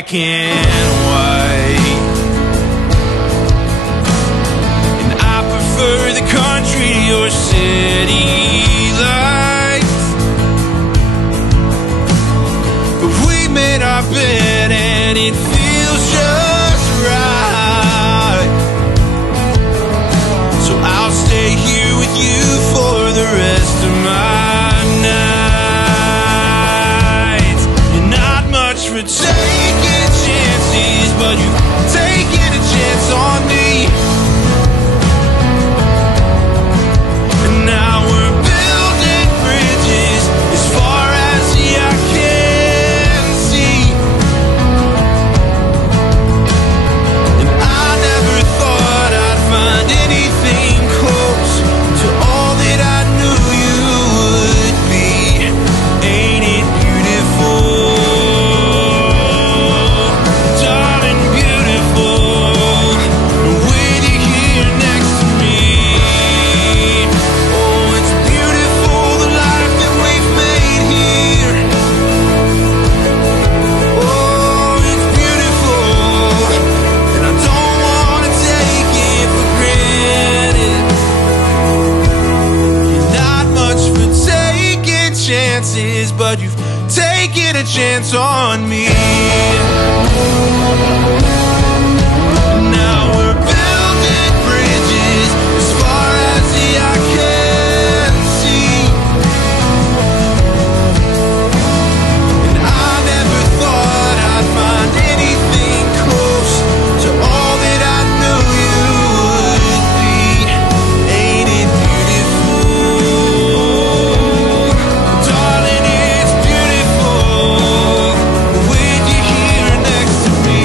black and white. And I prefer the country or city lights. But we made our bed and it feels just right. So I'll stay here with you for the rest of my nights. You're not much for taking chances, but you've taken a chance on me. And now we're building bridges as far as the eye can see. And I never thought I'd find anything close to all that I knew you would be. Ain't it beautiful? Darling, beautiful. With you here next to me. Oh, it's beautiful, the life that we've made here. Oh, it's beautiful, and I don't want to take it for granted. You're not much for taking chances, but you've taken a chance on me. Now we're building bridges as far as the eye can see. And I never thought I'd find anything close to all that I knew you would be. Ain't it beautiful? Darling, it's beautiful with you here next to me.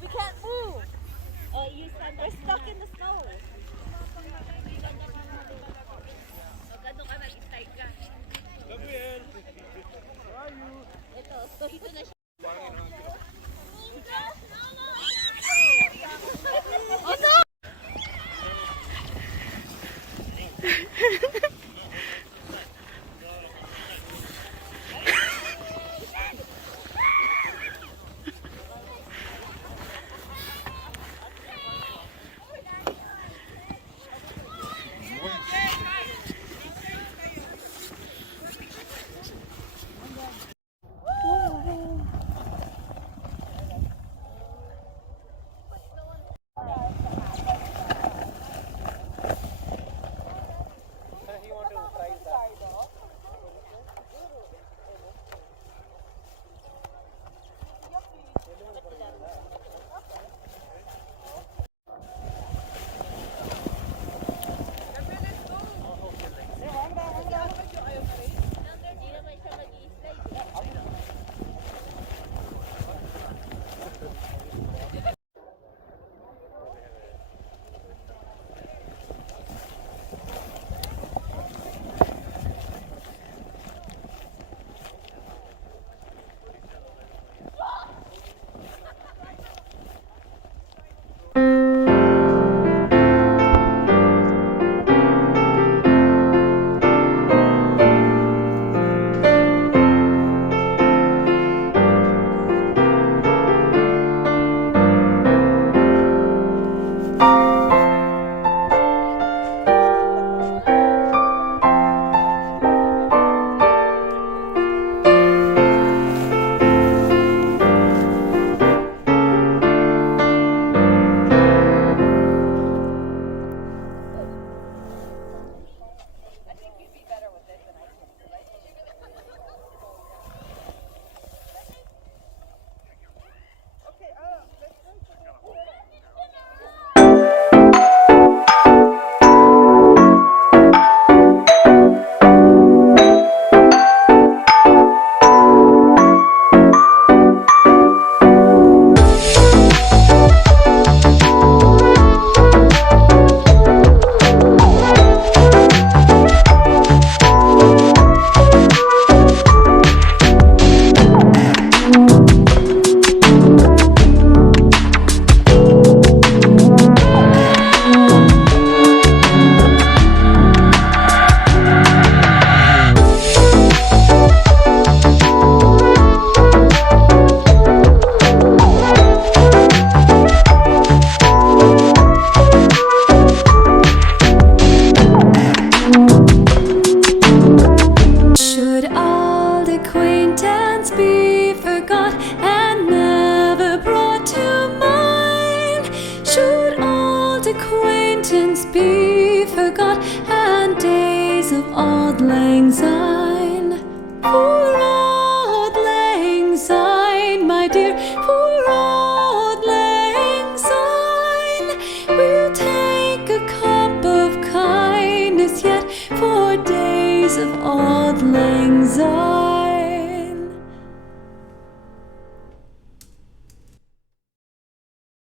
We can't move. We're stuck in the snow. Gabriel, where are you? Ito na siya. Oh no! forgot, and days of auld lang syne. Poor auld lang syne, my dear, poor auld lang syne. We'll take a cup of kindness yet for days of auld lang syne.